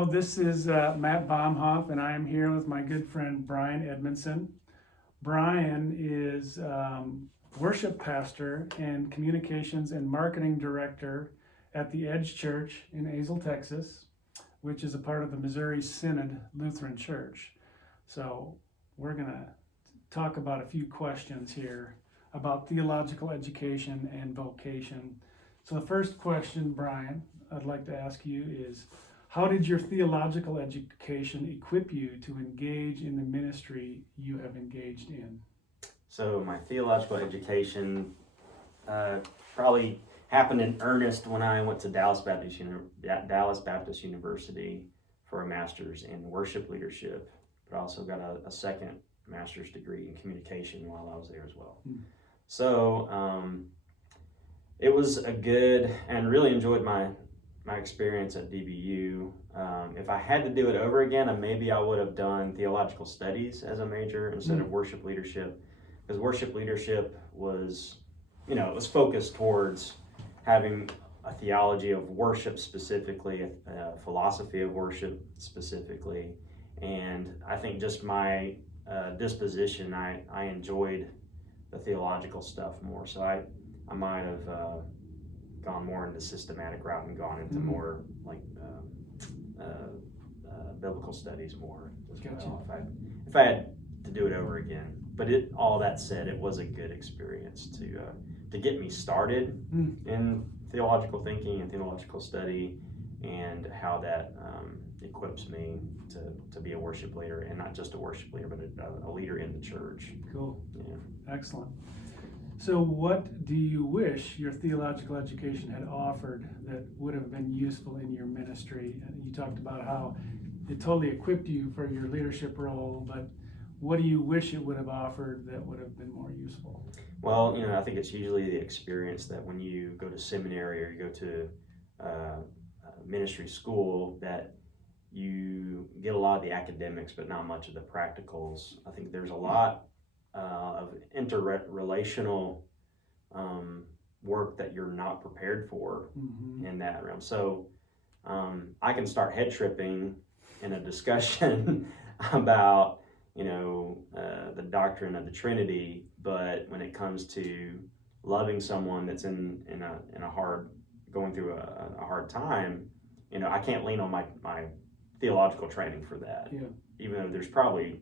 Hello, this is Matt Bomhoff, and I am here with my good friend Bryan Edmonson. Bryan is worship pastor and communications and marketing director at the Edge Church in Azle, Texas, which is a part of the Missouri Synod Lutheran Church. So we're going to talk about a few questions here about theological education and vocation. So the first question, Bryan, I'd like to ask you is, how did your theological education equip you to engage in the ministry you have engaged in? So my theological education probably happened in earnest when I went to Dallas Baptist University for a master's in worship leadership, but I also got a second master's degree in communication while I was there as well. So it was a good, and really enjoyed my experience at DBU. If I had to do it over again, maybe I would have done theological studies as a major instead of worship leadership, because worship leadership was, it was focused towards having a theology of worship specifically, a philosophy of worship specifically, and I think just my disposition, I enjoyed the theological stuff more, so I might have gone more into systematic route and gone into more like biblical studies more. Gotcha. If I had to do it over again. But all that said, it was a good experience to get me started in theological thinking and theological study, and how that equips me to be a worship leader, and not just a worship leader, but a leader in the church. Cool. Yeah. Excellent. So what do you wish your theological education had offered that would have been useful in your ministry? And you talked about how it totally equipped you for your leadership role, but what do you wish it would have offered that would have been more useful? Well, I think it's usually the experience that when you go to seminary or you go to ministry school, that you get a lot of the academics, but not much of the practicals. I think there's a lot of interrelational work that you're not prepared for in that realm. So I can start head tripping in a discussion about the doctrine of the Trinity, but when it comes to loving someone that's in a hard, going through a hard time, I can't lean on my theological training for that. Yeah. Even though there's probably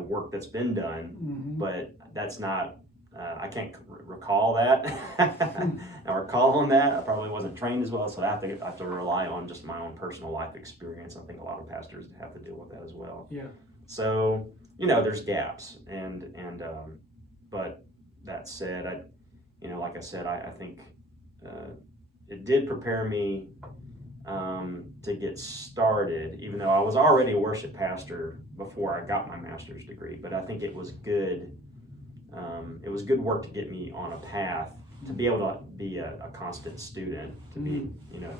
work that's been done, but that's not, I can't recall that or call on that. I probably wasn't trained as well, so I have to rely on just my own personal life experience. I think a lot of pastors have to deal with that as well. Yeah. So, there's gaps, and but that said, like I said, I think it did prepare me to get started, even though I was already a worship pastor before I got my master's degree. But I think it was good. It was good work to get me on a path to be able to be a constant student, to be,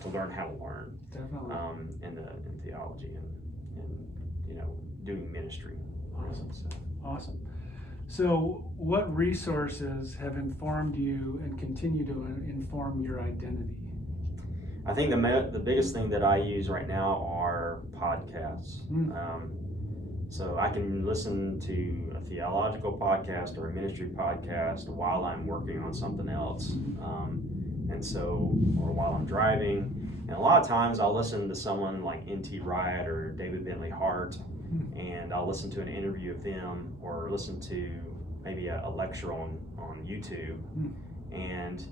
to learn how to learn. Definitely. In theology and doing ministry. Awesome. So what resources have informed you and continue to inform your identity? I think the biggest thing that I use right now are podcasts. So I can listen to a theological podcast or a ministry podcast while I'm working on something else. Or while I'm driving. And a lot of times I'll listen to someone like N.T. Wright or David Bentley Hart, and I'll listen to an interview of them, or listen to maybe a lecture on YouTube, and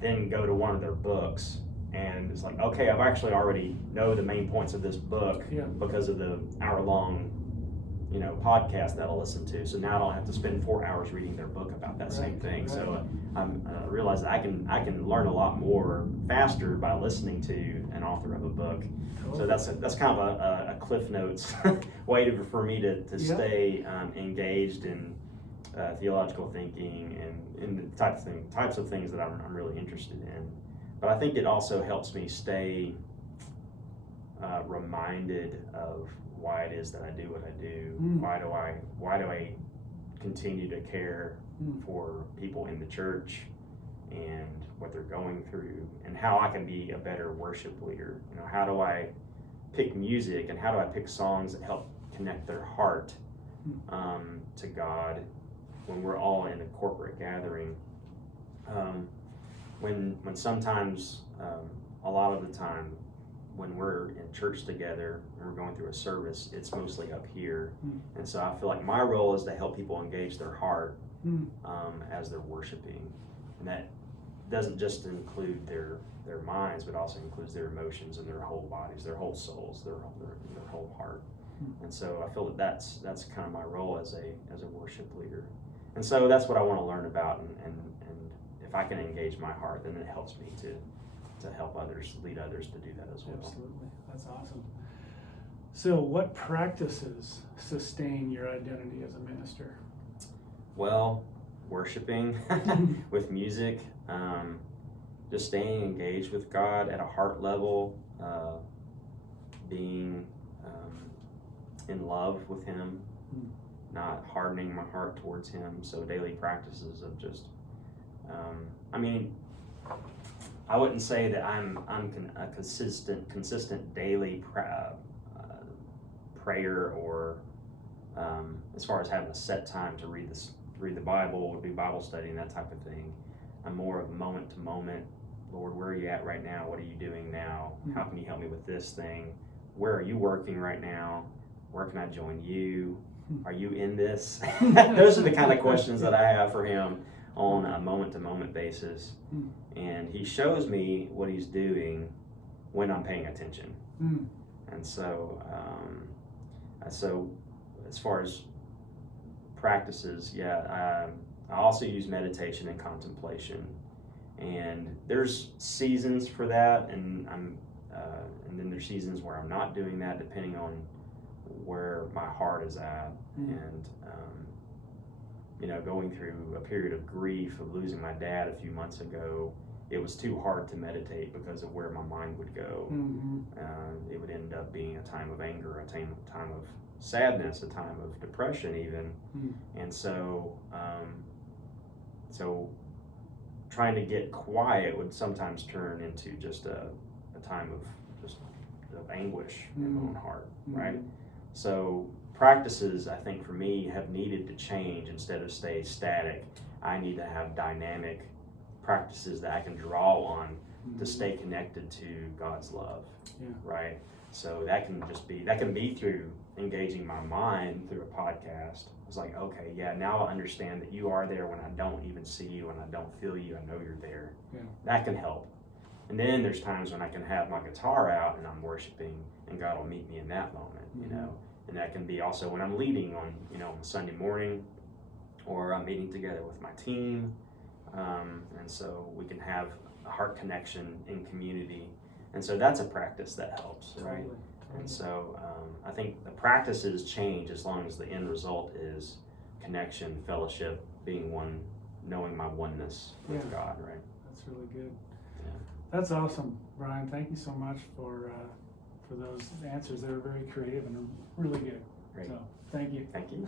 then go to one of their books, and it's like, okay, I've actually already know the main points of this book because of the hour-long podcast that I'll listen to. So now I don't have to spend 4 hours reading their book about that same thing. Right. So I realize that I can learn a lot more faster by listening to an author of a book. Totally. So that's kind of a Cliff Notes way for me to stay engaged in theological thinking and in the types of things that I'm really interested in. But I think it also helps me stay reminded of why it is that I do what I do. Why do I continue to care for people in the church and what they're going through, and how I can be a better worship leader. You know, how do I pick music, and how do I pick songs that help connect their heart to God when we're all in a corporate gathering. When sometimes, a lot of the time, when we're in church together and we're going through a service, it's mostly up here. And so I feel like my role is to help people engage their heart as they're worshiping. And that doesn't just include their minds, but also includes their emotions and their whole bodies, their whole souls, their whole heart. And so I feel that that's kind of my role as a worship leader. And so that's what I want to learn about, and if I can engage my heart, then it helps me to help others, lead others to do that as well. Absolutely. That's awesome. So what practices sustain your identity as a minister? Well, worshiping with music, just staying engaged with God at a heart level, being in love with Him, not hardening my heart towards Him. So daily practices of just, I wouldn't say that I'm a consistent daily prayer, or as far as having a set time to read the Bible, or do Bible study and that type of thing. I'm more of moment to moment. Lord, where are you at right now? What are you doing now? How can you help me with this thing? Where are you working right now? Where can I join you? Are you in this? Those are the kind of questions that I have for Him on a moment-to-moment basis. And He shows me what He's doing when I'm paying attention. And so as far as practices, I also use meditation and contemplation. And there's seasons for that, and then there's seasons where I'm not doing that, depending on where my heart is at. And going through a period of grief of losing my dad a few months ago, it was too hard to meditate because of where my mind would go. It would end up being a time of anger, a time of sadness, a time of depression even. And so trying to get quiet would sometimes turn into just a time of anguish in my own heart, right? So practices, I think, for me, have needed to change. Instead of stay static, I need to have dynamic practices that I can draw on to stay connected to God's love, right? So that can be through engaging my mind through a podcast. It's like, okay, now I understand that you are there when I don't even see you, when I don't feel you, I know you're there. That can help. And then there's times when I can have my guitar out and I'm worshiping, and God will meet me in that moment, And that can be also when I'm leading on Sunday morning, or I'm meeting together with my team. And so we can have a heart connection in community. And so that's a practice that helps, right? Totally. And so I think the practices change as long as the end result is connection, fellowship, being one, knowing my oneness with God, right? That's really good. That's awesome, Bryan. Thank you so much for those answers. They were very creative and really good. Great. So, thank you. Thank you.